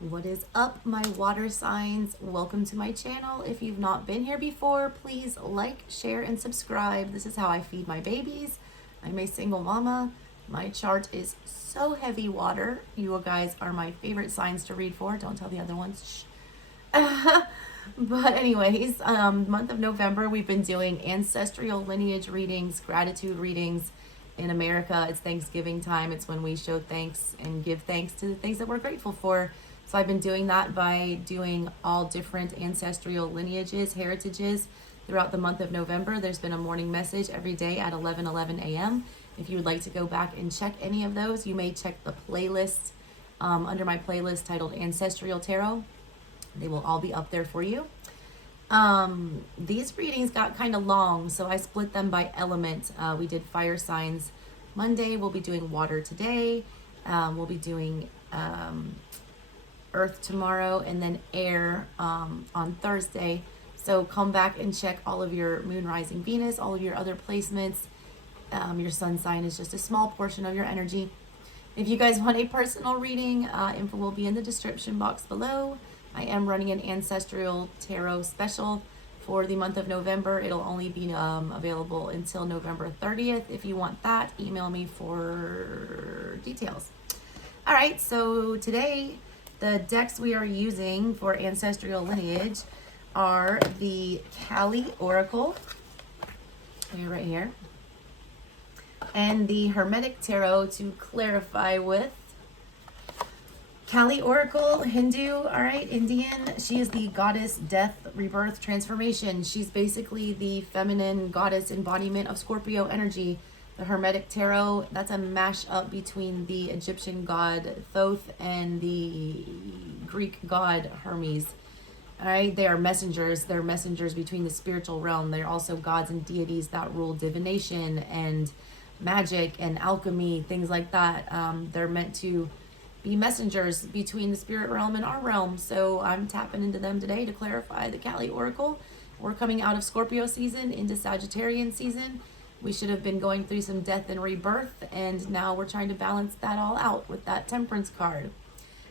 What is up, my water signs? Welcome to my channel. If you've not been here before, please like, share, and subscribe. This is how I feed my babies. I'm a single mama. My chart is so heavy water. You guys are my favorite signs to read for. Don't tell the other ones. Shh. But anyways, month of November, we've been doing ancestral lineage readings, gratitude readings. In America, it's Thanksgiving time. It's when we show thanks and give thanks to the things that we're grateful for. So I've been doing that by doing all different ancestral lineages, heritages throughout the month of November. There's been a morning message every day at 11:11 a.m. If you would like to go back and check any of those, you may check the playlist under my playlist titled Ancestral Tarot. They will all be up there for you. These readings got kind of long, so I split them by element. We did fire signs Monday. We'll be doing water today. We'll be doing earth tomorrow, and then air on Thursday. So come back and check all of your moon, rising, Venus, all of your other placements. Your sun sign is just a small portion of your energy. If you guys want a personal reading, info will be in the description box below. I am running an ancestral tarot special for the month of November. It'll only be available until November 30th. If you want that, email me for details. All right, so today the decks we are using for ancestral lineage are the Kali Oracle, right here, and the Hermetic Tarot to clarify with. Kali Oracle, Hindu, all right, Indian. She is the goddess, death, rebirth, transformation. She's basically the feminine goddess embodiment of Scorpio energy. The Hermetic Tarot, that's a mash-up between the Egyptian god Thoth and the Greek god Hermes. All right, they are messengers. They're messengers between the spiritual realm. They're also gods and deities that rule divination and magic and alchemy, things like that. They're meant to be messengers between the spirit realm and our realm. So I'm tapping into them today to clarify the Kali Oracle. We're coming out of Scorpio season into Sagittarian season. We should have been going through some death and rebirth, and now we're trying to balance that all out with that Temperance card.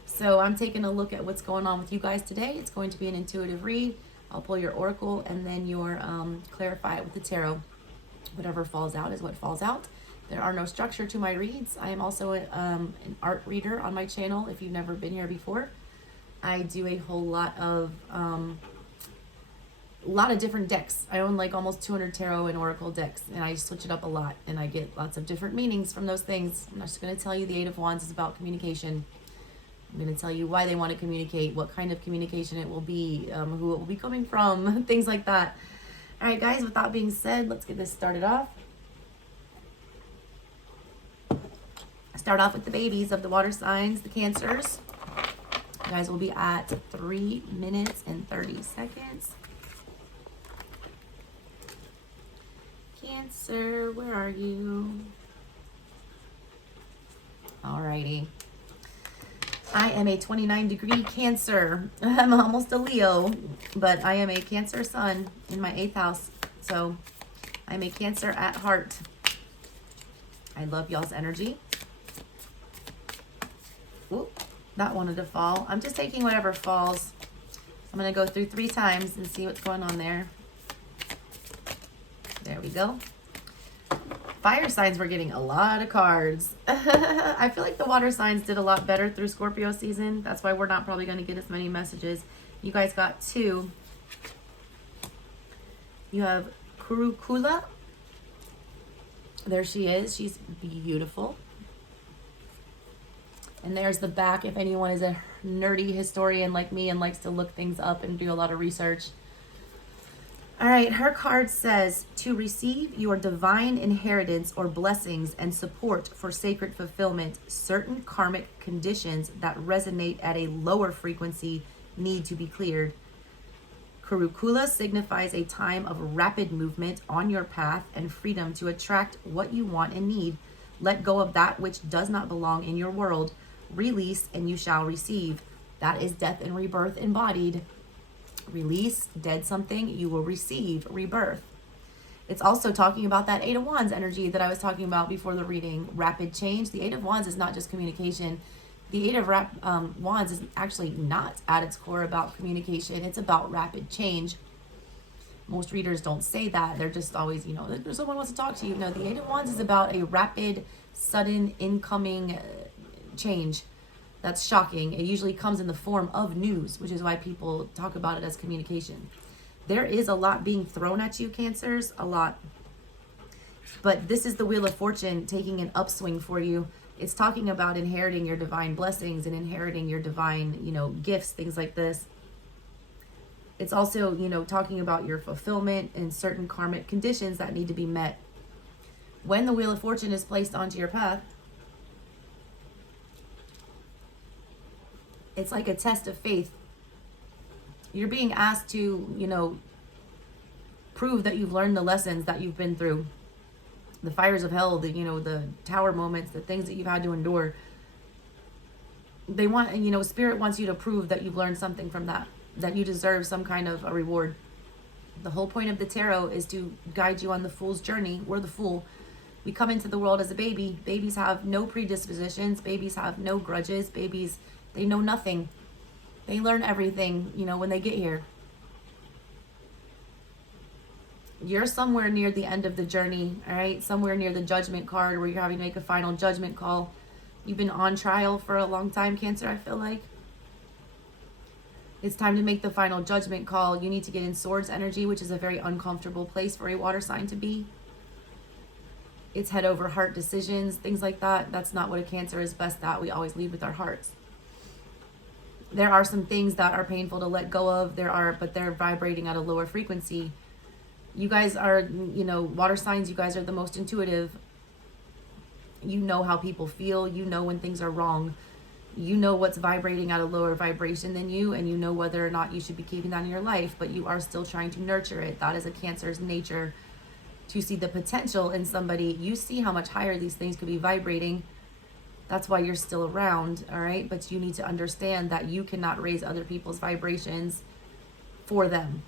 So I'm taking a look at what's going on with you guys today. It's going to be an intuitive read. I'll pull your oracle and then your clarify it with the tarot. Whatever falls out is what falls out. There are no structure to my reads. I am also an art reader on my channel if you've never been here before. I do a whole lot of different decks. I own like almost 200 tarot and oracle decks, and I switch it up a lot, and I get lots of different meanings from those things. I'm not just going to tell you the Eight of Wands is about communication. I'm going to tell you why they want to communicate, what kind of communication it will be, who it will be coming from, things like that. All right, guys, with that being said, let's get this started off. Start off with the babies of the water signs, the Cancers. You guys will be at 3 minutes and 30 seconds. Cancer, where are you? Alrighty. I am a 29-degree Cancer. I'm almost a Leo, but I am a Cancer sun in my 8th house. So I'm a Cancer at heart. I love y'all's energy. Oop, that wanted to fall. I'm just taking whatever falls. I'm going to go through 3 times and see what's going on there. There we go. Fire signs were getting a lot of cards. I feel like the water signs did a lot better through Scorpio season. That's why we're not probably going to get as many messages. You guys got 2. You have Kurukula. There she is. She's beautiful. And there's the back if anyone is a nerdy historian like me and likes to look things up and do a lot of research. All right, her card says, to receive your divine inheritance or blessings and support for sacred fulfillment, certain karmic conditions that resonate at a lower frequency need to be cleared. Kurukula signifies a time of rapid movement on your path and freedom to attract what you want and need. Let go of that which does not belong in your world. Release and you shall receive. That is death and rebirth embodied. Release, dead something, you will receive rebirth. It's also talking about that Eight of Wands energy that I was talking about before the reading. Rapid change. The Eight of Wands is not just communication. The Eight of Wands is actually not at its core about communication. It's about rapid change. Most readers don't say that. They're just always, someone wants to talk to you. No, the Eight of Wands is about a rapid, sudden, incoming change that's shocking. It usually comes in the form of news, which is why people talk about it as communication. There is a lot being thrown at you, Cancers, a lot. But this is the Wheel of Fortune taking an upswing for you. It's talking about inheriting your divine blessings and inheriting your divine, gifts, things like this. It's also, talking about your fulfillment and certain karmic conditions that need to be met. When the Wheel of Fortune is placed onto your path, it's like a test of faith. You're being asked to, prove that you've learned the lessons that you've been through. The fires of hell, the tower moments, the things that you've had to endure. They want, Spirit wants you to prove that you've learned something from that you deserve some kind of a reward. The whole point of the tarot is to guide you on the fool's journey. We're the fool. We come into the world as a baby. Babies have no predispositions. Babies have no grudges. Babies, they know nothing. They learn everything, when they get here. You're somewhere near the end of the journey, all right? Somewhere near the judgment card where you're having to make a final judgment call. You've been on trial for a long time, Cancer, I feel like. It's time to make the final judgment call. You need to get in Swords energy, which is a very uncomfortable place for a water sign to be. It's head over heart decisions, things like that. That's not what a Cancer is best at. We always lead with our hearts. There are some things that are painful to let go of. But they're vibrating at a lower frequency. You guys are, water signs, you guys are the most intuitive. You know how people feel. You know when things are wrong. You know what's vibrating at a lower vibration than you, and you know whether or not you should be keeping that in your life, but you are still trying to nurture it. That is a Cancer's nature, to see the potential in somebody. You see how much higher these things could be vibrating. That's why you're still around, all right? But you need to understand that you cannot raise other people's vibrations for them.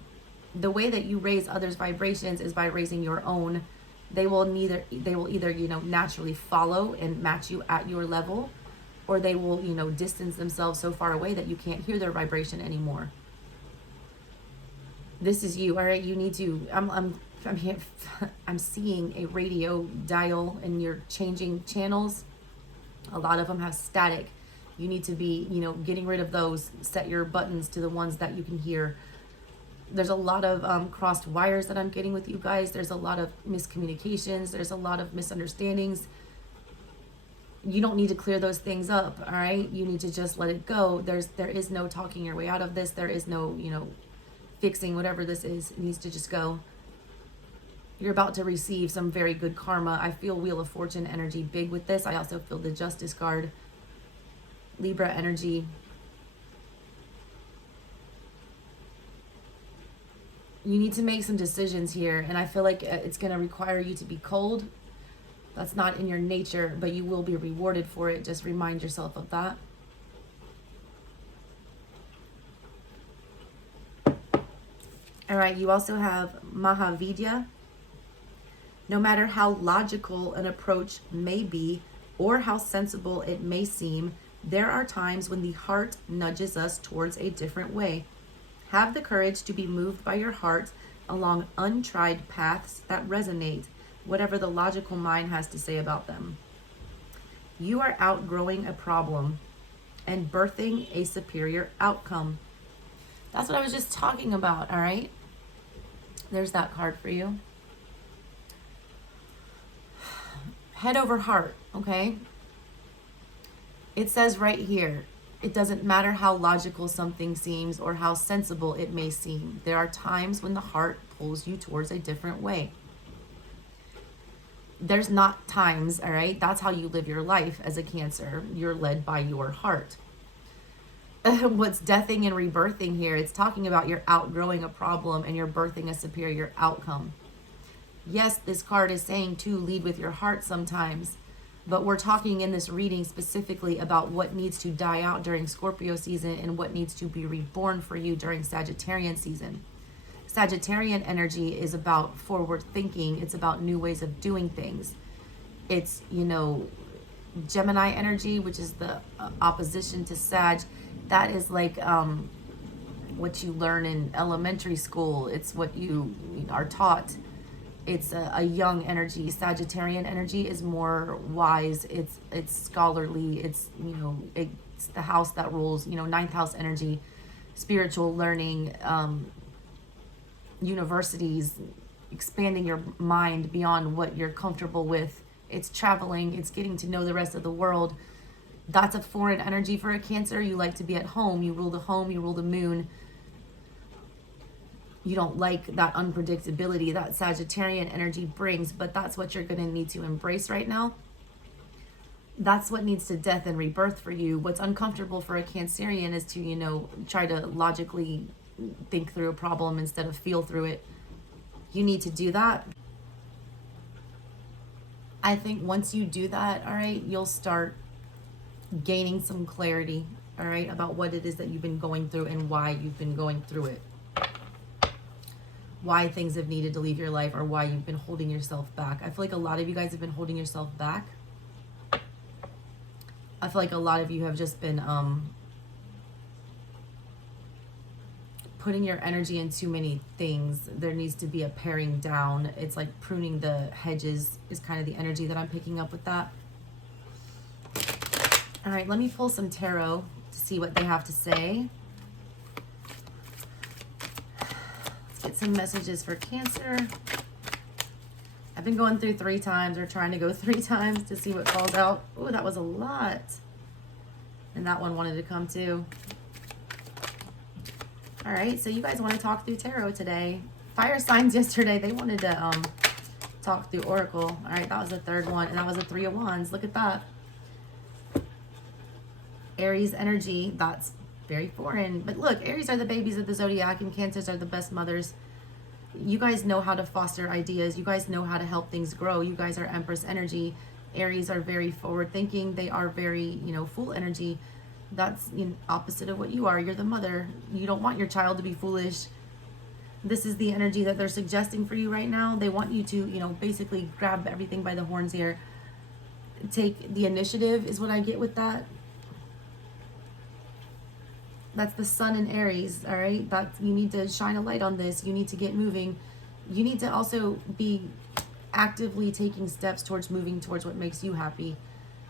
The way that you raise others' vibrations is by raising your own. They will either, naturally follow and match you at your level, or they will, distance themselves so far away that you can't hear their vibration anymore. This is you, all right? You need to, I'm here, I'm seeing a radio dial and you're changing channels. A lot of them have static. You need to be, getting rid of those. Set your buttons to the ones that you can hear. There's a lot of crossed wires that I'm getting with you guys. There's a lot of miscommunications. There's a lot of misunderstandings. You don't need to clear those things up, all right? You need to just let it go. There is no talking your way out of this. There is no, fixing whatever this is. It needs to just go. You're about to receive some very good karma. I feel Wheel of Fortune energy big with this. I also feel the Justice card. Libra energy. You need to make some decisions here, and I feel like it's going to require you to be cold. That's not in your nature, but you will be rewarded for it. Just remind yourself of that. All right, you also have Mahavidya. No matter how logical an approach may be or how sensible it may seem, there are times when the heart nudges us towards a different way. Have the courage to be moved by your heart along untried paths that resonate, whatever the logical mind has to say about them. You are outgrowing a problem and birthing a superior outcome. That's what I was just talking about, all right? There's that card for you. Head over heart, okay? It says right here, it doesn't matter how logical something seems or how sensible it may seem. There are times when the heart pulls you towards a different way. There's not times, all right? That's how you live your life as a Cancer. You're led by your heart. What's deathing and rebirthing here? It's talking about you're outgrowing a problem and you're birthing a superior outcome. Yes, this card is saying to lead with your heart sometimes, but we're talking in this reading specifically about what needs to die out during Scorpio season and what needs to be reborn for you during Sagittarian season. Sagittarian energy is about forward thinking. It's about new ways of doing things. It's, Gemini energy, which is the opposition to Sag. That is like what you learn in elementary school. It's what you are taught. It's a young energy. Sagittarian energy is more wise. It's scholarly. It's, you know, it's the house that rules, you know, ninth house energy, spiritual learning, universities, expanding your mind beyond what you're comfortable with. It's traveling. It's getting to know the rest of the world. That's a foreign energy for a Cancer. You like to be at home. You rule the home. You rule the moon. You don't like that unpredictability that Sagittarian energy brings, but that's what you're going to need to embrace right now. That's what needs to death and rebirth for you. What's uncomfortable for a Cancerian is to, you know, try to logically think through a problem instead of feel through it. You need to do that. I think once you do that, all right, you'll start gaining some clarity, all right, about what it is that you've been going through and why you've been going through it. Why things have needed to leave your life, or why you've been holding yourself back. I feel like a lot of you guys have been holding yourself back. I feel like a lot of you have just been putting your energy in too many things. There needs to be a paring down. It's like pruning the hedges is kind of the energy that I'm picking up with that. All right, let me pull some tarot to see what they have to say. Let's get some messages for Cancer. I've been going through 3 times, or trying to go 3 times to see what falls out. Oh, that was a lot. And that one wanted to come too. All right, so you guys want to talk through tarot today. Fire signs yesterday, they wanted to talk through Oracle. All right, that was the 3rd one, and that was a 3 of Wands. Look at that. Aries energy, that's very foreign. But look, Aries are the babies of the zodiac, and Cancers are the best mothers. You guys know how to foster ideas. You guys know how to help things grow. You guys are Empress energy. Aries are very forward thinking. They are very, you know, Fool energy. That's, you know, opposite of what you are. You're the mother. You don't want your child to be foolish. This is the energy that they're suggesting for you right now. They want you to, you know, basically grab everything by the horns here. Take the initiative is what I get with that. That's the sun in Aries, all right? That's, you need to shine a light on this. You need to get moving. You need to also be actively taking steps towards moving towards what makes you happy.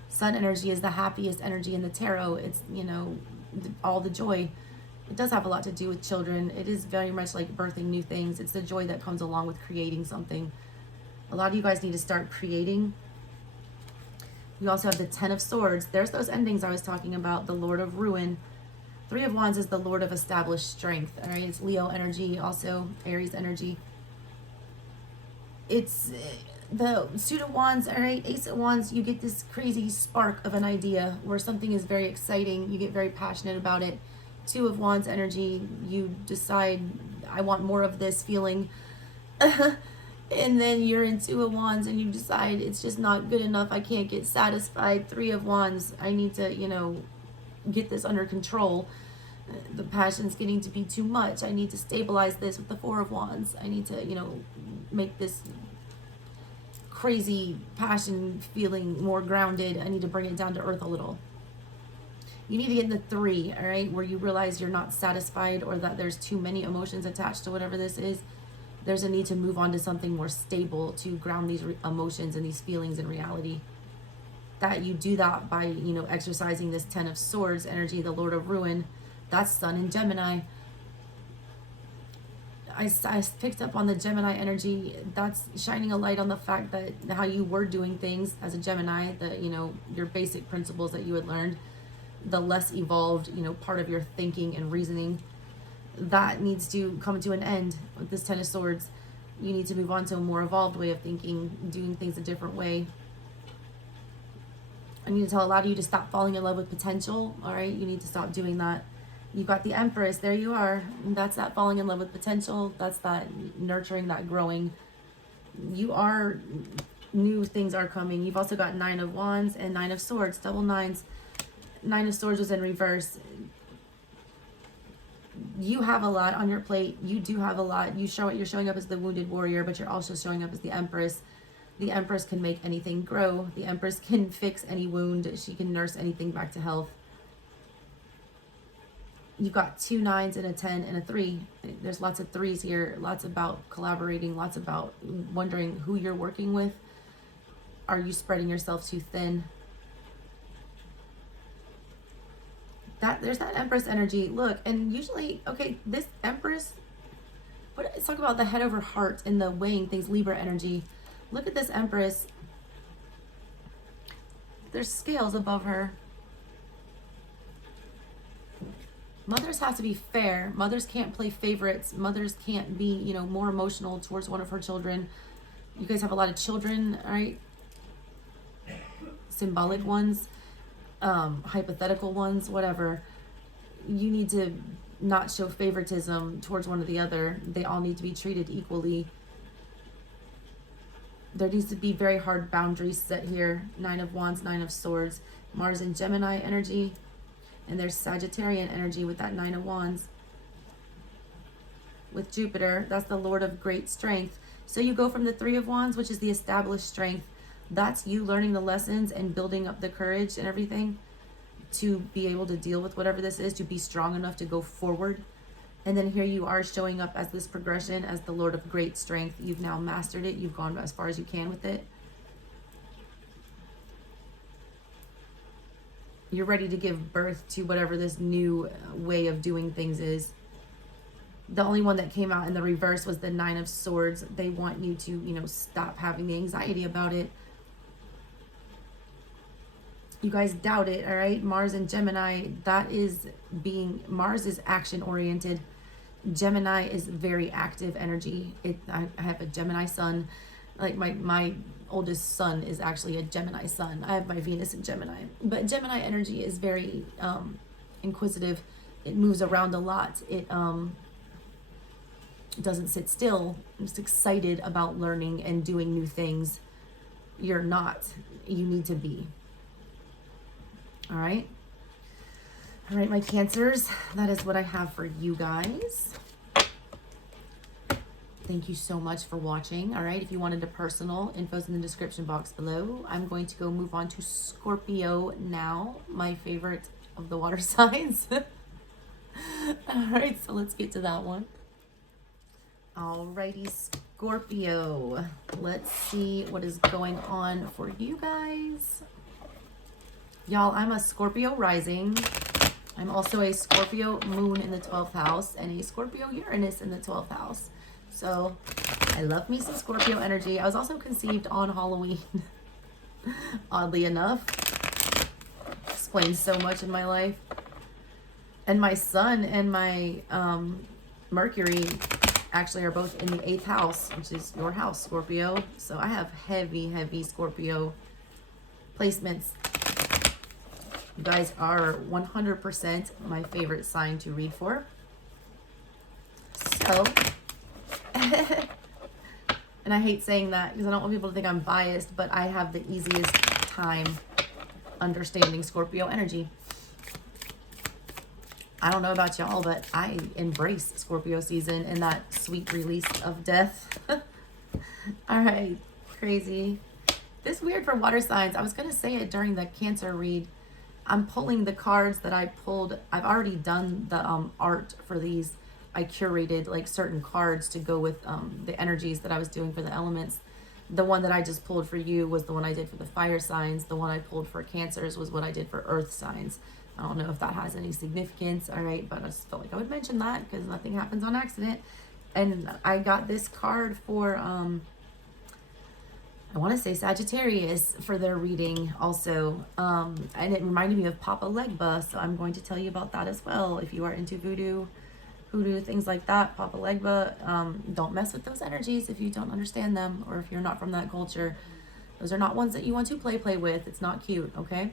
Sun energy is the happiest energy in the tarot. It's, you know, all the joy. It does have a lot to do with children. It is very much like birthing new things. It's the joy that comes along with creating something. A lot of you guys need to start creating. You also have the 10 of Swords. There's those endings I was talking about. The Lord of Ruin. 3 of Wands is the Lord of established strength. All right, it's Leo energy, also Aries energy. It's the Suit of Wands, all right, Ace of Wands. You get this crazy spark of an idea where something is very exciting. You get very passionate about it. 2 of Wands energy, you decide, I want more of this feeling. And then you're in 2 of Wands and you decide it's just not good enough. I can't get satisfied. 3 of Wands, I need to, you know, get this under control. The passion's getting to be too much. I need to stabilize this with the 4 of Wands. I need to, you know, make this crazy passion feeling more grounded. I need to bring it down to earth a little. You need to get in the 3, all right, where you realize you're not satisfied, or that there's too many emotions attached to whatever this is. There's a need to move on to something more stable to ground these emotions and these feelings in reality. That you do that by, you know, exercising this 10 of Swords energy, the Lord of Ruin. That's Sun in Gemini. I picked up on the Gemini energy. That's shining a light on the fact that how you were doing things as a Gemini, that, you know, your basic principles that you had learned, the less evolved, you know, part of your thinking and reasoning, that needs to come to an end with this 10 of Swords. You need to move on to a more evolved way of thinking, doing things a different way. I need to tell a lot of you to stop falling in love with potential, all right? You need to stop doing that. You've got the Empress, there you are. That's that falling in love with potential. That's that nurturing, that growing. You are, new things are coming. You've also got 9 of Wands and 9 of Swords, double 9s. 9 of Swords was in reverse. You have a lot on your plate. You do have a lot. You're showing up as the wounded warrior, but you're also showing up as the Empress. The Empress can make anything grow. The Empress can fix any wound. She can nurse anything back to health. You've got 2 9s and a 10 and a 3. There's lots of 3s here. Lots about collaborating. Lots about wondering who you're working with. Are you spreading yourself too thin? There's that Empress energy. Look, and usually, okay, this Empress, let's talk about the head over heart and the weighing things, Libra energy. Look at this Empress. There's scales above her. Mothers have to be fair. Mothers can't play favorites. Mothers can't be, you know, more emotional towards one of her children. You guys have a lot of children, right? Symbolic ones, hypothetical ones, whatever. You need to not show favoritism towards one or the other. They all need to be treated equally. There needs to be very hard boundaries set here. 9 of Wands, 9 of Swords, Mars and Gemini energy. And there's Sagittarian energy with that 9 of Wands. With Jupiter, that's the Lord of great strength. So you go from the 3 of Wands, which is the established strength. That's you learning the lessons and building up the courage and everything to be able to deal with whatever this is, to be strong enough to go forward. And then here you are showing up as this progression, as the Lord of great strength. You've now mastered it. You've gone as far as you can with it. You're ready to give birth to whatever this new way of doing things is. The only one that came out in the reverse was the 9 of Swords. They want you to, you know, stop having the anxiety about it. You guys doubt it, all right? Mars and Gemini, Mars is action oriented. Gemini is very active energy. I have a Gemini sun. Like my oldest son is actually a Gemini sun. I have my Venus in Gemini. But Gemini energy is very inquisitive. It moves around a lot. It doesn't sit still. I'm just excited about learning and doing new things. You're not. You need to be. All right. All right, my Cancers. That is what I have for you guys. Thank you so much for watching. All right, if you wanted a personal, info's in the description box below. I'm going to go move on to Scorpio now, my favorite of the water signs. All right, so let's get to that one. Alrighty, Scorpio. Let's see what is going on for you guys. Y'all, I'm a Scorpio rising. I'm also a Scorpio moon in the 12th house and a Scorpio Uranus in the 12th house. So I love me some Scorpio energy. I was also conceived on Halloween. Oddly enough. Explains so much in my life. And my sun and my Mercury actually are both in the 8th house, which is your house, Scorpio. So I have heavy Scorpio placements. You guys are 100% my favorite sign to read for. So, and I hate saying that because I don't want people to think I'm biased, but I have the easiest time understanding Scorpio energy. I don't know about y'all, but I embrace Scorpio season and that sweet release of death. All right, crazy. This weird for water signs. I was going to say it during the Cancer read. I'm pulling the cards that I pulled. I've already done the art for these. I curated like certain cards to go with the energies that I was doing for the elements. The one that I just pulled for you was the one I did for the fire signs. The one I pulled for Cancers was what I did for earth signs. I don't know if that has any significance, all right, but I just felt like I would mention that because nothing happens on accident. And I got this card for, I want to say Sagittarius for their reading also. And it reminded me of Papa Legba, so I'm going to tell you about that as well. If you are into voodoo, hoodoo, things like that, Papa Legba, don't mess with those energies if you don't understand them or if you're not from that culture. Those are not ones that you want to play with. It's not cute, okay?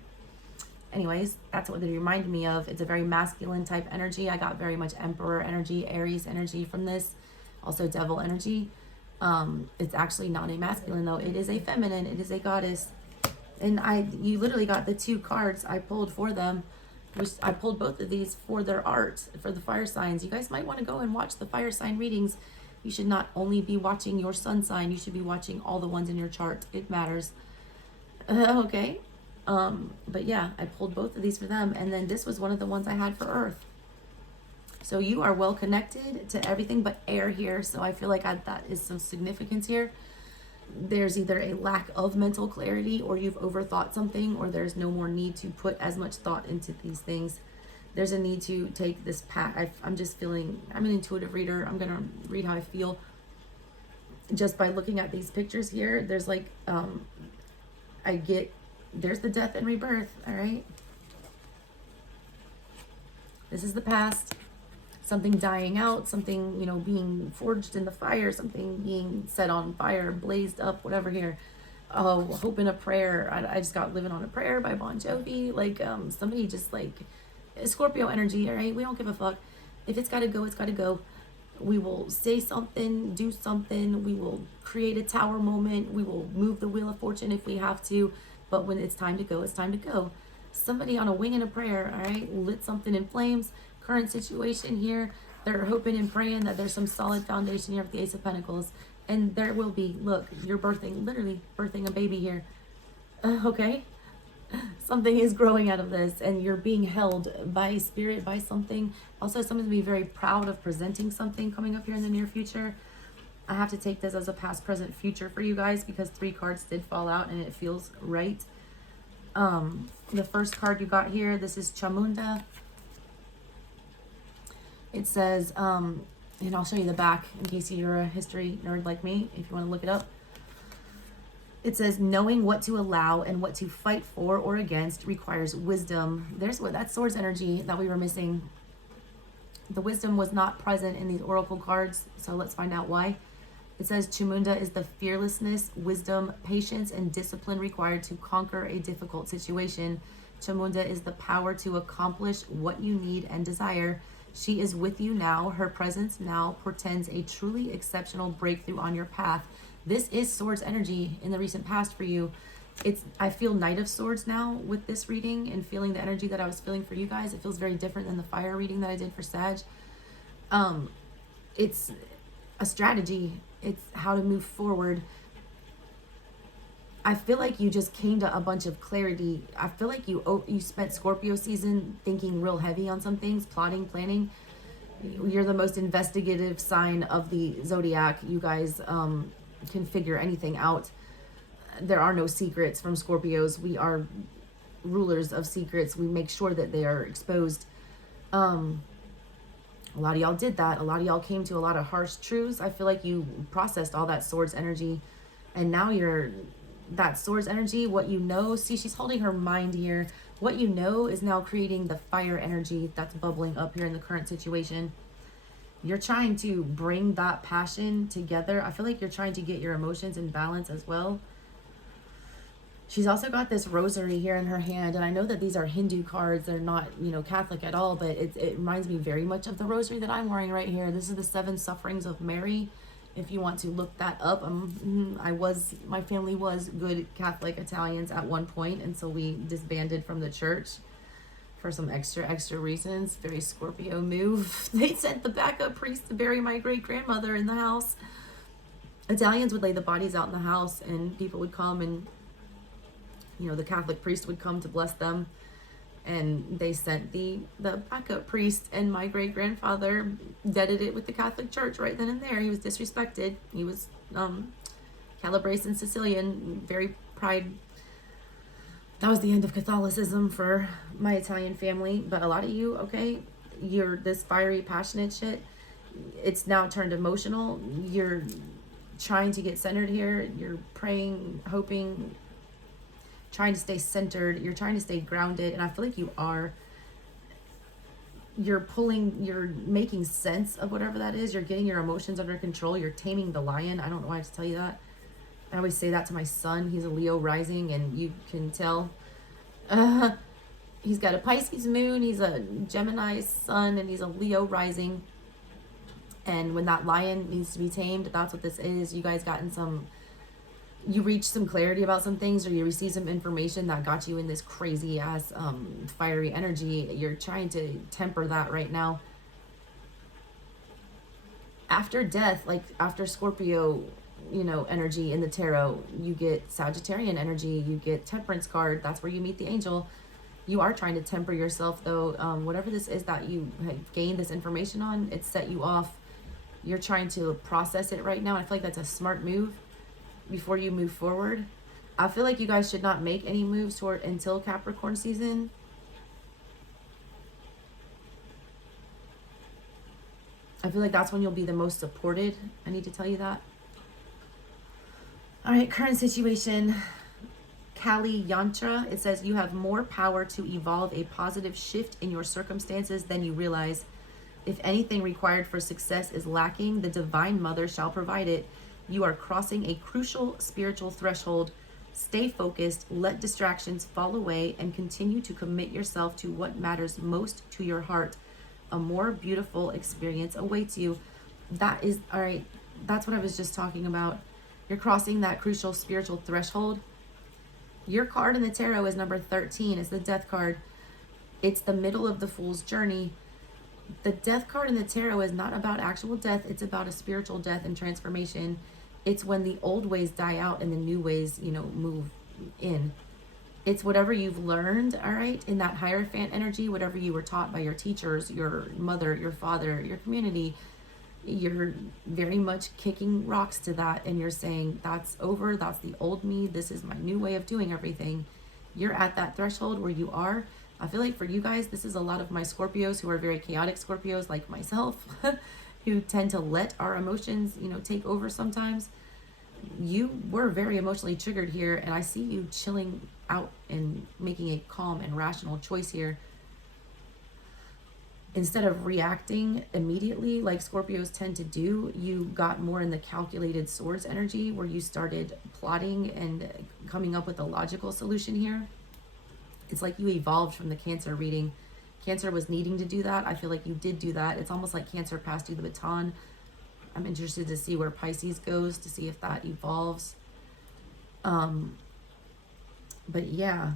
Anyways, that's what they reminded me of. It's a very masculine type energy. I got very much Emperor energy, Aries energy from this. Also Devil energy. It's actually not a masculine though. It is a feminine. It is a goddess. And you literally got the 2 cards I pulled for them, which I pulled both of these for their art, for the fire signs. You guys might want to go and watch the fire sign readings. You should not only be watching your sun sign, you should be watching all the ones in your chart. It matters. Okay. But yeah, I pulled both of these for them. And then this was one of the ones I had for Earth. So you are well connected to everything but air here. So I feel like that is some significance here. There's either a lack of mental clarity, or you've overthought something, or there's no more need to put as much thought into these things. There's a need to take this path. I'm just feeling, I'm an intuitive reader. I'm going to read how I feel. Just by looking at these pictures here, there's like, there's the death and rebirth, all right? This is the past. Something dying out, something, you know, being forged in the fire, something being set on fire, blazed up, whatever here. Oh, hope in a prayer. I just got Living on a Prayer by Bon Jovi. Like, somebody just like, Scorpio energy, all right? We don't give a fuck. If it's got to go, it's got to go. We will say something, do something. We will create a tower moment. We will move the wheel of fortune if we have to. But when it's time to go, it's time to go. Somebody on a wing and a prayer, all right? Lit something in flames. Current situation here, they're hoping and praying that there's some solid foundation here with the Ace of Pentacles. And there will be. Look, you're birthing, literally birthing a baby here. Okay? Something is growing out of this, and you're being held by spirit, by something. Also, someone's going to be very proud of presenting something coming up here in the near future. I have to take this as a past, present, future for you guys, because 3 cards did fall out and it feels right. The first card you got here, this is Chamunda. It says, and I'll show you the back in case you're a history nerd like me, if you want to look it up. It says, knowing what to allow and what to fight for or against requires wisdom. There's what that Swords energy that we were missing. The wisdom was not present in these oracle cards, so let's find out why. It says Chamunda is the fearlessness, wisdom, patience, and discipline required to conquer a difficult situation. Chamunda is the power to accomplish what you need and desire. She is with you now. Her presence now portends a truly exceptional breakthrough on your path. This is Swords energy in the recent past for you. I feel Knight of Swords now with this reading, and feeling the energy that I was feeling for you guys. It feels very different than the fire reading that I did for Sag. It's a strategy. It's how to move forward. I feel like you just came to a bunch of clarity. I feel like you spent Scorpio season thinking real heavy on some things, plotting, planning. You're the most investigative sign of the zodiac. You guys can figure anything out. There are no secrets from Scorpios. We are rulers of secrets. We make sure that they are exposed. A lot of y'all did that. A lot of y'all came to a lot of harsh truths. I feel like you processed all that Swords energy, and now you're that Swords energy, what you know. See, she's holding her mind here. What you know is now creating the fire energy that's bubbling up here in the current situation. You're trying to bring that passion together. I feel like you're trying to get your emotions in balance as well. She's also got this rosary here in her hand, and I know that these are Hindu cards. They're not, you know, Catholic at all, but it reminds me very much of the rosary that I'm wearing right here. This is the 7 Sufferings of Mary. If you want to look that up, my family was good Catholic Italians at one point, and so we disbanded from the church for some extra reasons. Very Scorpio move. They sent the backup priest to bury my great-grandmother in the house. Italians would lay the bodies out in the house, and people would come, and you know, the Catholic priest would come to bless them, and they sent the backup priest, and my great-grandfather deaded it with the Catholic Church right then and there. He was disrespected. He was Calabrese and Sicilian, very pride. That was the end of Catholicism for my Italian family. But a lot of you, okay, you're this fiery, passionate shit. It's now turned emotional. You're trying to get centered here. You're praying, hoping, trying to stay centered. You're trying to stay grounded, and I feel like you are. You're making sense of whatever that is. You're getting your emotions under control. You're taming the lion. I don't know why I have to tell you that. I always say that to my son. He's a Leo rising, and you can tell. He's got a Pisces moon. He's a Gemini sun, and he's a Leo rising. And when that lion needs to be tamed, that's what this is. You guys you reached some clarity about some things, or you received some information that got you in this crazy ass fiery energy. You're trying to temper that right now. After death, like after Scorpio, you know, energy in the tarot, you get Sagittarian energy, you get Temperance card. That's where you meet the angel. You are trying to temper yourself, though. Whatever this is that you have gained this information on, it set you off. You're trying to process it right now. I feel like that's a smart move before you move forward. I feel like you guys should not make any moves toward until Capricorn season. I feel like that's when you'll be the most supported. I need to tell you that. All right, current situation. Kali Yantra, it says you have more power to evolve a positive shift in your circumstances than you realize. If anything required for success is lacking, the Divine Mother shall provide it. You are crossing a crucial spiritual threshold. Stay focused, let distractions fall away, and continue to commit yourself to what matters most to your heart. A more beautiful experience awaits you. That is, all right, that's what I was just talking about. You're crossing that crucial spiritual threshold. Your card in the tarot is number 13. It's the Death card. It's the middle of the Fool's journey. The Death card in the tarot is not about actual death. It's about a spiritual death and transformation. It's when the old ways die out and the new ways, you know, move in. It's whatever you've learned, all right, in that Hierophant energy, whatever you were taught by your teachers, your mother, your father, your community. You're very much kicking rocks to that, and you're saying, that's over, that's the old me, this is my new way of doing everything. You're at that threshold where you are. I feel like for you guys, this is a lot of my Scorpios who are very chaotic Scorpios like myself, who tend to let our emotions, you know, take over sometimes. You were very emotionally triggered here, and I see you chilling out and making a calm and rational choice here. Instead of reacting immediately like Scorpios tend to do, you got more in the calculated swords energy where you started plotting and coming up with a logical solution here. It's like you evolved from the Cancer reading. Cancer was needing to do that. I feel like you did do that. It's almost like Cancer passed you the baton. I'm interested to see where Pisces goes, to see if that evolves. But yeah,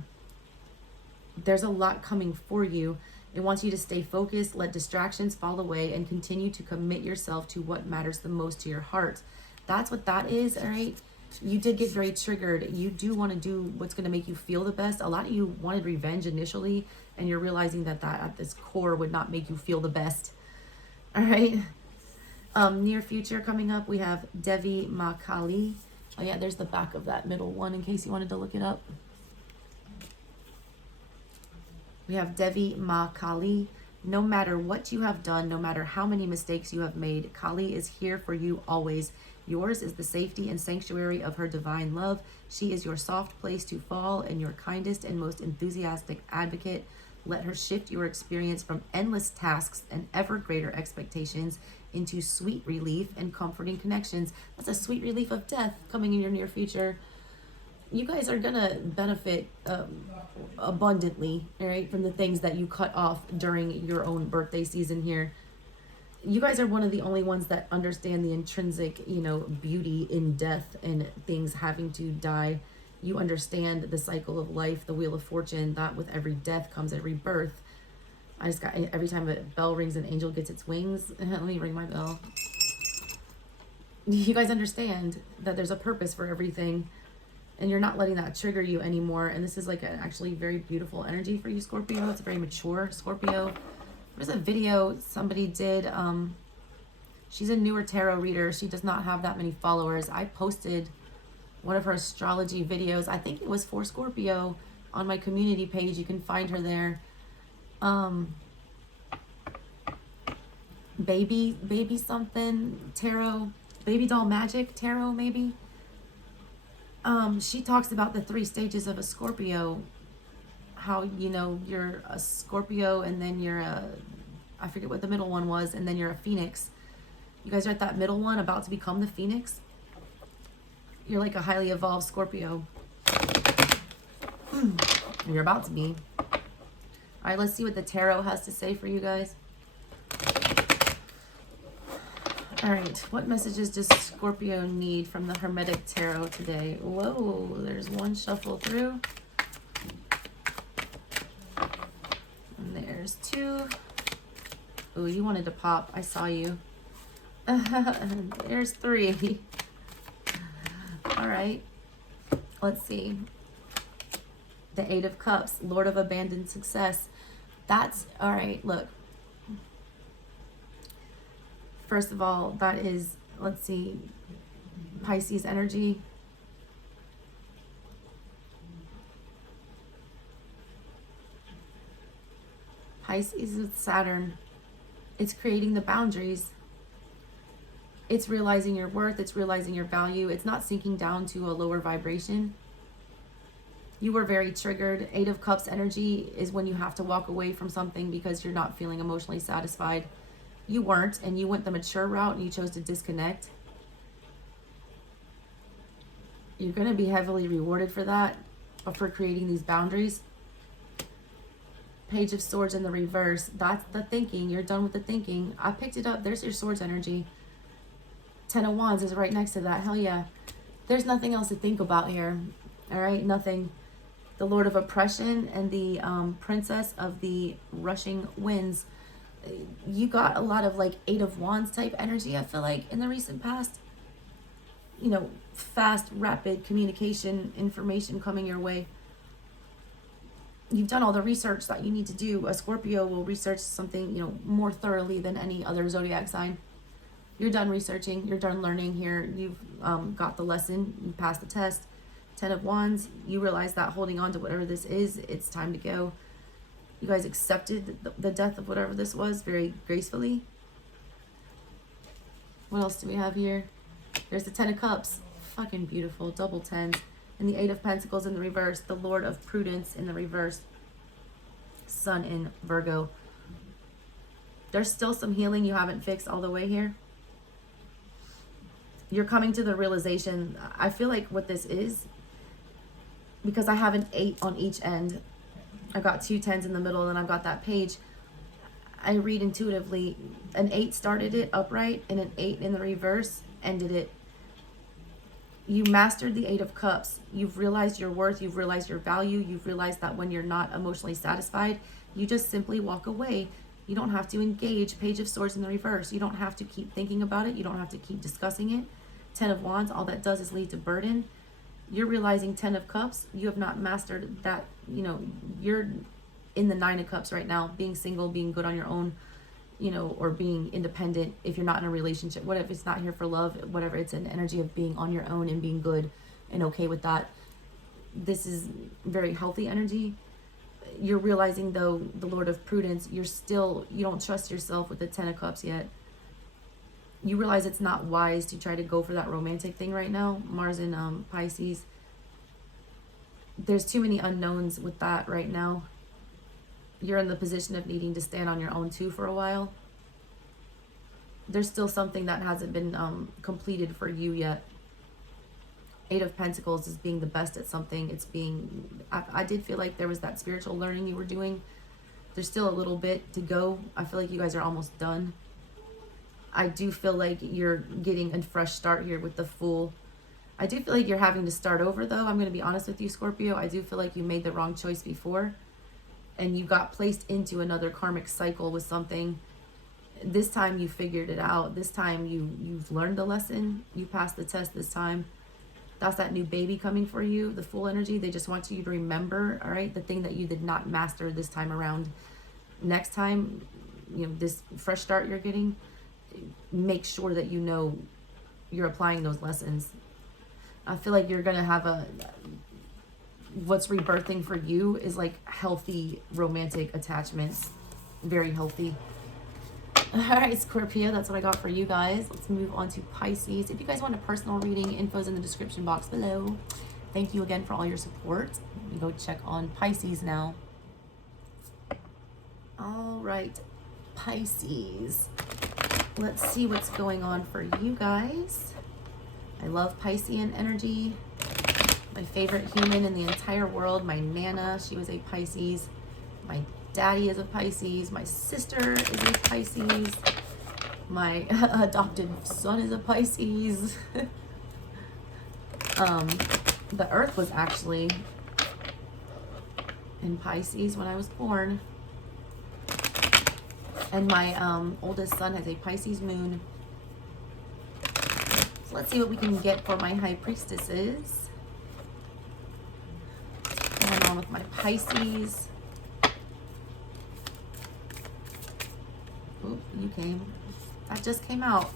there's a lot coming for you. It wants you to stay focused, let distractions fall away, and continue to commit yourself to what matters the most to your heart. That's what that is, all right? You did get very triggered. You do want to do what's going to make you feel the best. A lot of you wanted revenge initially, and you're realizing that at this core would not make you feel the best, all right? Near future coming up, we have Devi Ma Kali. Oh yeah, there's the back of that middle one in case you wanted to look it up. We have Devi Ma Kali. No matter what you have done, no matter how many mistakes you have made, Kali is here for you always. Yours is the safety and sanctuary of her divine love. She is your soft place to fall and your kindest and most enthusiastic advocate. Let her shift your experience from endless tasks and ever greater expectations into sweet relief and comforting connections. That's a sweet relief of death coming in your near future. You guys are gonna benefit abundantly, all right, from the things that you cut off during your own birthday season here. You guys are one of the only ones that understand the intrinsic, you know, beauty in death and things having to die. You understand the cycle of life, the wheel of fortune, that with every death comes a rebirth. I just got, every time a bell rings, an angel gets its wings. Let me ring my bell. You guys understand that there's a purpose for everything. And you're not letting that trigger you anymore. And this is like an actually very beautiful energy for you, Scorpio. It's a very mature Scorpio. There's a video somebody did. She's a newer tarot reader. She does not have that many followers. I posted one of her astrology videos. I think it was for Scorpio on my community page. You can find her there. Baby something tarot. Baby doll magic tarot, maybe. She talks about the 3 stages of a Scorpio, how, you know, you're a Scorpio and then you're I forget what the middle one was, and then you're a Phoenix. You guys are at that middle one, about to become the Phoenix. You're like a highly evolved Scorpio. You're about to be. All right, let's see what the tarot has to say for you guys. All right, what messages does Scorpio need from the Hermetic Tarot today? Whoa, there's one shuffle through. And there's 2. Ooh, you wanted to pop. I saw you. There's 3. All right. Let's see. The 8 of Cups, Lord of Abandoned Success. That's, all right, look. First of all, that is, let's see, Pisces energy. Pisces with Saturn. It's creating the boundaries. It's realizing your worth. It's realizing your value. It's not sinking down to a lower vibration. You were very triggered. 8 of Cups energy is when you have to walk away from something because you're not feeling emotionally satisfied. You weren't, and you went the mature route and you chose to disconnect. You're going to be heavily rewarded for that, for creating these boundaries. Page of Swords in the reverse. That's the thinking. You're done with the thinking. I picked it up. There's your Swords energy. 10 of Wands is right next to that. Hell yeah. There's nothing else to think about here. All right, nothing. The Lord of Oppression and the Princess of the Rushing Winds. You got a lot of like 8 of Wands type energy, I feel like, in the recent past. You know, fast, rapid communication, information coming your way. You've done all the research that you need to do. A Scorpio will research something, you know, more thoroughly than any other zodiac sign. You're done researching. You're done learning here. You've got the lesson. You passed the test. 10 of Wands. You realize that holding on to whatever this is, it's time to go. You guys accepted the death of whatever this was very gracefully. What else do we have here? There's the 10 of Cups. Fucking beautiful. Double 10s. And the 8 of Pentacles in the reverse. The Lord of Prudence in the reverse. Sun in Virgo. There's still some healing you haven't fixed all the way here. You're coming to the realization. I feel like what this is, because I have an 8 on each end. I've got 2 10s in the middle, and I've got that page. I read intuitively. An 8 started it upright, and an 8 in the reverse ended it. You mastered the 8 of Cups. You've realized your worth. You've realized your value. You've realized that when you're not emotionally satisfied, you just simply walk away. You don't have to engage. Page of Swords in the reverse. You don't have to keep thinking about it. You don't have to keep discussing it. 10 of Wands, all that does is lead to burden. You're realizing 10 of Cups. You have not mastered that. You know, you're in the 9 of Cups right now, being single, being good on your own, you know, or being independent if you're not in a relationship. What if it's not here for love? Whatever, it's an energy of being on your own and being good and okay with that. This is very healthy energy. You're realizing, though, the Lord of Prudence, you don't trust yourself with the 10 of Cups yet. You realize it's not wise to try to go for that romantic thing right now. Mars in Pisces. There's too many unknowns with that right now. You're in the position of needing to stand on your own too for a while. There's still something that hasn't been completed for you yet. 8 of Pentacles is being the best at something. It's being, I did feel like there was that spiritual learning you were doing. There's still a little bit to go. I feel like you guys are almost done. I do feel like you're getting a fresh start here with the Fool. I do feel like you're having to start over, though. I'm going to be honest with you, Scorpio. I do feel like you made the wrong choice before, and you got placed into another karmic cycle with something. This time you figured it out. This time you've learned the lesson. You passed the test this time. That's that new baby coming for you, the Fool energy. They just want you to remember, all right, the thing that you did not master this time around. Next time, you know, this fresh start you're getting, make sure that you know you're applying those lessons. I feel like you're gonna have what's rebirthing for you is like healthy romantic attachments. Very healthy. All right, Scorpio, that's what I got for you guys. Let's move on to Pisces. If you guys want a personal reading, info's in the description box below. Thank you again for all your support. You go check on Pisces now. All right, Pisces. Let's see what's going on for you guys. I love Piscean energy. My favorite human in the entire world, my Nana, she was a Pisces. My daddy is a Pisces. My sister is a Pisces. My adopted son is a Pisces. The earth was actually in Pisces when I was born. And my oldest son has a Pisces moon. Let's see what we can get for my high priestesses. Going on with my Pisces. Oop, you came. That just came out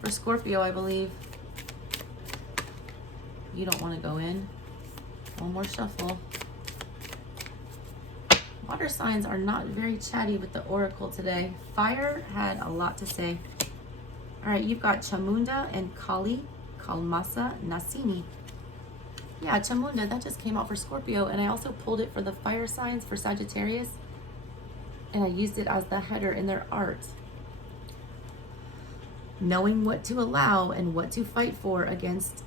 for Scorpio, I believe. You don't want to go in. One more shuffle. Water signs are not very chatty with the oracle today. Fire had a lot to say. All right, you've got Chamunda and Kali, Kalmasa, Nasini. Yeah, Chamunda, that just came out for Scorpio, and I also pulled it for the fire signs for Sagittarius, and I used it as the header in their art. Knowing what to allow and what to fight for against,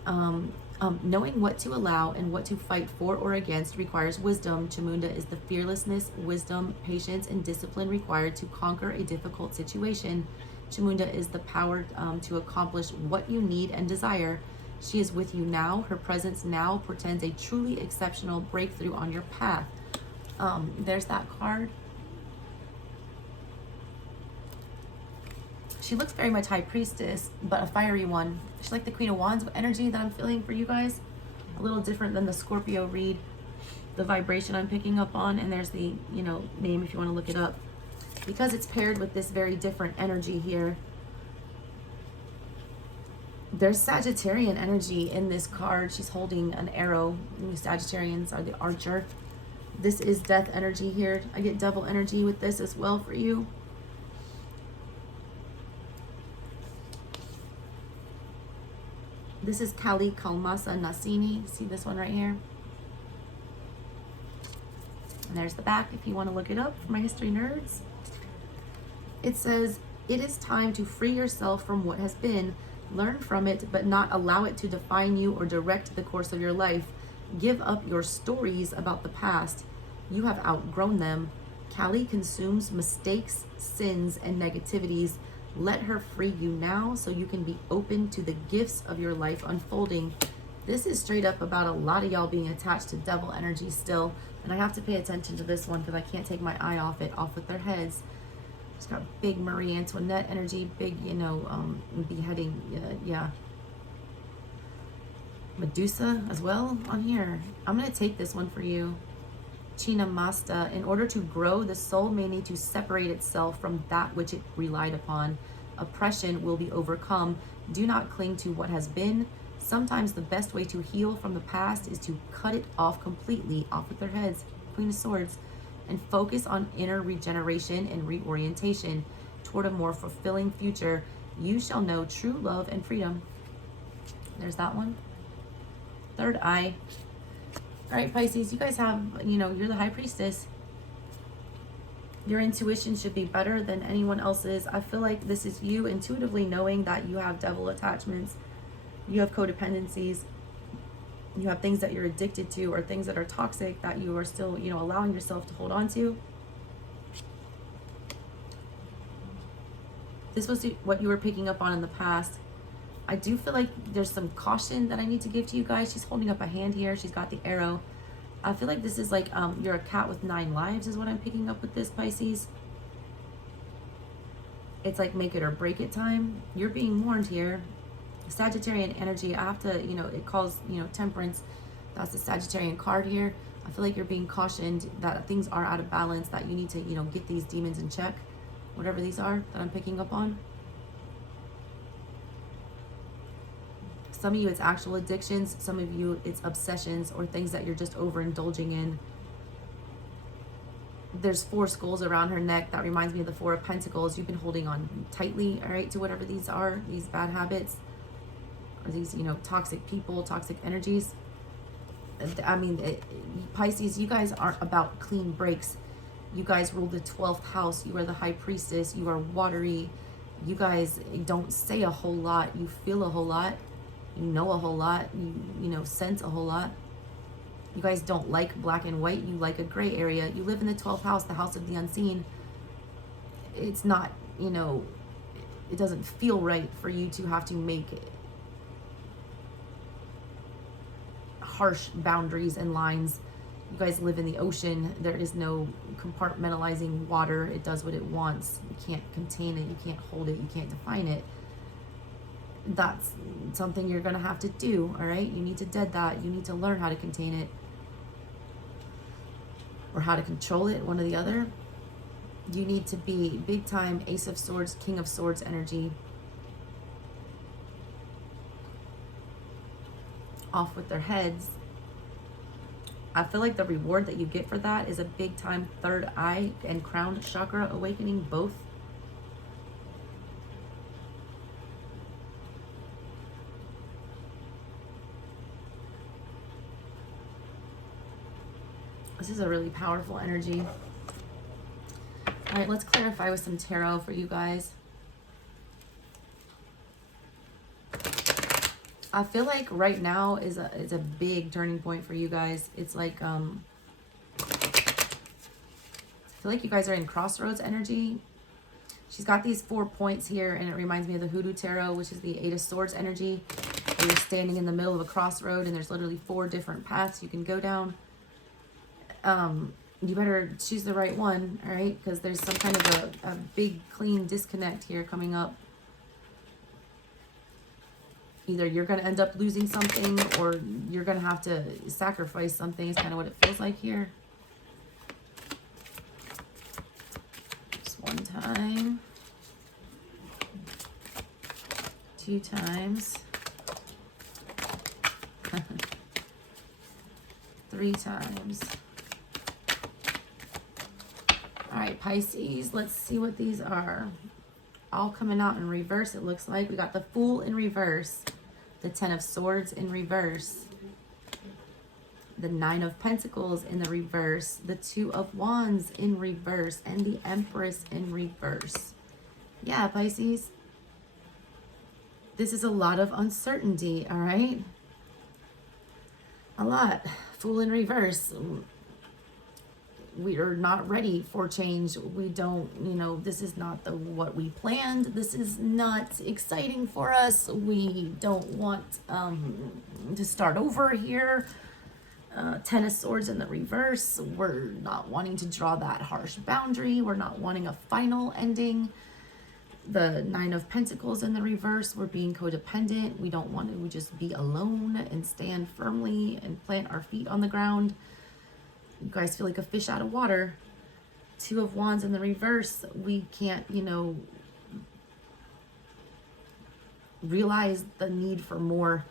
knowing what to allow and what to fight for or against requires wisdom. Chamunda is the fearlessness, wisdom, patience, and discipline required to conquer a difficult situation. Chamunda is the power to accomplish what you need and desire. She is with you now. Her presence now portends a truly exceptional breakthrough on your path. There's that card. She looks very much High Priestess, but a fiery one. She's like the Queen of Wands energy that I'm feeling for you guys. A little different than the Scorpio read. The vibration I'm picking up on, and there's the, name if you want to look it up. Because it's paired with this very different energy here. There's Sagittarian energy in this card. She's holding an arrow. The Sagittarians are the archer. This is death energy here. I get devil energy with this as well for you. This is Kali, Kalmasa, Nasini. See this one right here? And there's the back if you want to look it up for my history nerds. It says, it is time to free yourself from what has been. Learn from it, but not allow it to define you or direct the course of your life. Give up your stories about the past. You have outgrown them. Kali consumes mistakes, sins, and negativities. Let her free you now so you can be open to the gifts of your life unfolding. This is straight up about a lot of y'all being attached to devil energy still. And I have to pay attention to this one because I can't take my eye off it, off with their heads. She's got big Marie Antoinette energy, big, beheading, yeah. Medusa as well on here. I'm going to take this one for you. Chinamasta. In order to grow, the soul may need to separate itself from that which it relied upon. Oppression will be overcome. Do not cling to what has been. Sometimes the best way to heal from the past is to cut it off completely, off with their heads, Queen of Swords, and focus on inner regeneration and reorientation toward a more fulfilling future. You shall know true love and freedom. There's that one. Third eye. All right, Pisces, you guys have, you're the High Priestess. Your intuition should be better than anyone else's. I feel like this is you intuitively knowing that you have devil attachments. You have codependencies. You have things that you're addicted to or things that are toxic that you are still, allowing yourself to hold on to. This was what you were picking up on in the past. I do feel like there's some caution that I need to give to you guys. She's holding up a hand here. She's got the arrow. I feel like this is like you're a cat with 9 lives is what I'm picking up with this, Pisces. It's like make it or break it time. You're being warned here. Sagittarian energy, I have to, it calls, temperance. That's the Sagittarian card here. I feel like you're being cautioned that things are out of balance, that you need to, get these demons in check. Whatever these are that I'm picking up on. Some of you, it's actual addictions. Some of you, it's obsessions or things that you're just overindulging in. There's 4 skulls around her neck. That reminds me of the 4 of Pentacles. You've been holding on tightly, all right, to whatever these are, these bad habits, or these, toxic people, toxic energies. I mean, Pisces, you guys aren't about clean breaks. You guys rule the 12th house. You are the High Priestess. You are watery. You guys don't say a whole lot. You feel a whole lot. You know a whole lot. You sense a whole lot. You guys don't like black and white. You like a gray area. You live in the 12th house, the house of the unseen. It's not, it doesn't feel right for you to have to make harsh boundaries and lines. You guys live in the ocean. There is no compartmentalizing water. It does what it wants. You can't contain it. You can't hold it. You can't define it. That's something you're going to have to do, all right? You need to dead that. You need to learn how to contain it or how to control it, one or the other. You need to be big time Ace of Swords, King of Swords energy. Off with their heads. I feel like the reward that you get for that is a big time third eye and crown chakra awakening, both. This is a really powerful energy. All right, let's clarify with some tarot for you guys. I feel like right now is a big turning point for you guys. It's like I feel like you guys are in crossroads energy. She's got these 4 points here, and it reminds me of the Hoodoo Tarot, which is the Eight of Swords energy. Where you're standing in the middle of a crossroad, and there's literally 4 different paths you can go down. You better choose the right one, all right? Because there's some kind of a big, clean disconnect here coming up. Either you're going to end up losing something, or you're going to have to sacrifice something. Is kind of what it feels like here. Just 1 time. 2 times. 3 times. All right, Pisces, let's see what these are. All coming out in reverse, it looks like. We got the Fool in reverse, the 10 of Swords in reverse, the 9 of Pentacles in the reverse, the 2 of Wands in reverse, and the Empress in reverse. Yeah, Pisces. This is a lot of uncertainty, all right? A lot. Fool in reverse. We are not ready for change. We don't, you know, this is not what we planned. This is not exciting for us. We don't want to start over here. 10 of Swords in the reverse. We're not wanting to draw that harsh boundary. We're not wanting a final ending. The 9 of Pentacles in the reverse. We're being codependent. We don't want to just be alone and stand firmly and plant our feet on the ground. You guys feel like a fish out of water. 2 of Wands in the reverse. We can't, you know, realize the need for more.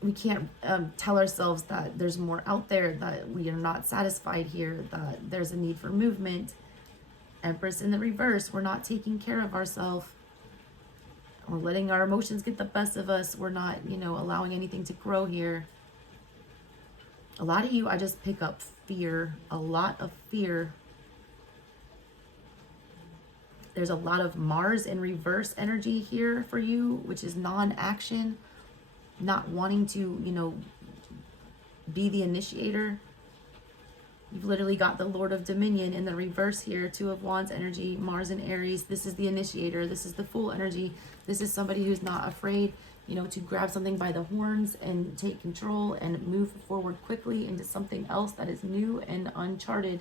We can't tell ourselves that there's more out there, that we are not satisfied here, that there's a need for movement. Empress in the reverse. We're not taking care of ourselves. We're letting our emotions get the best of us. We're not, you know, allowing anything to grow here. A lot of you, I just pick up fear, a lot of fear. There's a lot of Mars in reverse energy here for you, which is non-action, not wanting to, you know, be the initiator. You've literally got the Lord of Dominion in the reverse here, 2 of Wands energy, Mars and Aries. This is the initiator. This is the Fool energy. This is somebody who's not afraid, you know, to grab something by the horns and take control and move forward quickly into something else that is new and uncharted.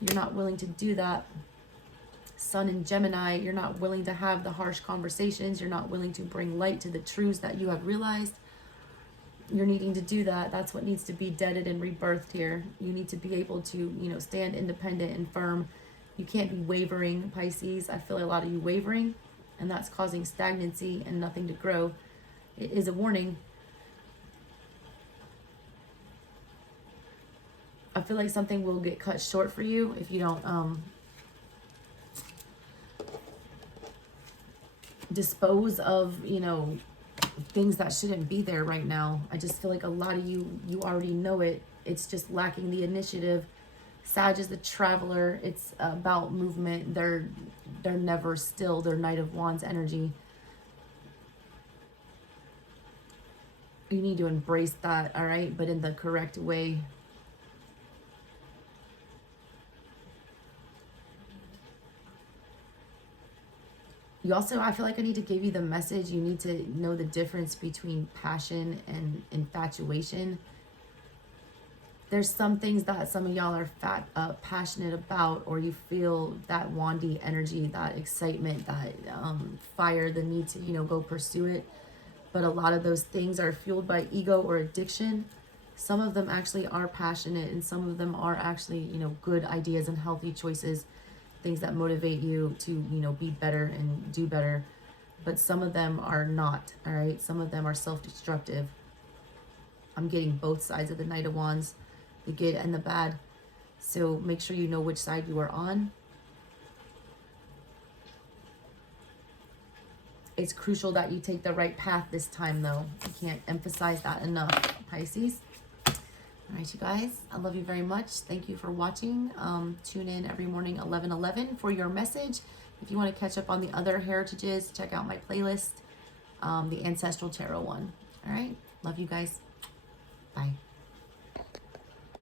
You're not willing to do that. Sun in Gemini, you're not willing to have the harsh conversations. You're not willing to bring light to the truths that you have realized. You're needing to do that. That's what needs to be deaded and rebirthed here. You need to be able to, you know, stand independent and firm. You can't be wavering, Pisces. I feel a lot of you wavering, and that's causing stagnancy and nothing to grow. It is a warning. I feel like something will get cut short for you if you don't dispose of, you know, things that shouldn't be there right now. I just feel like a lot of you already know it. It's just lacking the initiative. Sag is the traveler. It's about movement. They're never still. They're Knight of Wands energy. You need to embrace that, all right? But in the correct way. You also, I feel like I need to give you the message. You need to know the difference between passion and infatuation. there's some things that some of y'all are passionate about, or you feel that wandy energy, that excitement, that fire, the need to, you know, go pursue it. But a lot of those things are fueled by ego or addiction. Some of them actually are passionate, and some of them are actually, you know, good ideas and healthy choices, things that motivate you to, you know, be better and do better. But some of them are not, all right? Some of them are self-destructive. I'm getting both sides of the Knight of Wands, the good and the bad. So make sure you know which side you are on. It's crucial that you take the right path this time, though. I can't emphasize that enough, Pisces. All right, you guys, I love you very much. Thank you for watching. Tune in every morning, 11:11 for your message. If you want to catch up on the other heritages, check out my playlist, the Ancestral Tarot one. All right, love you guys. Bye.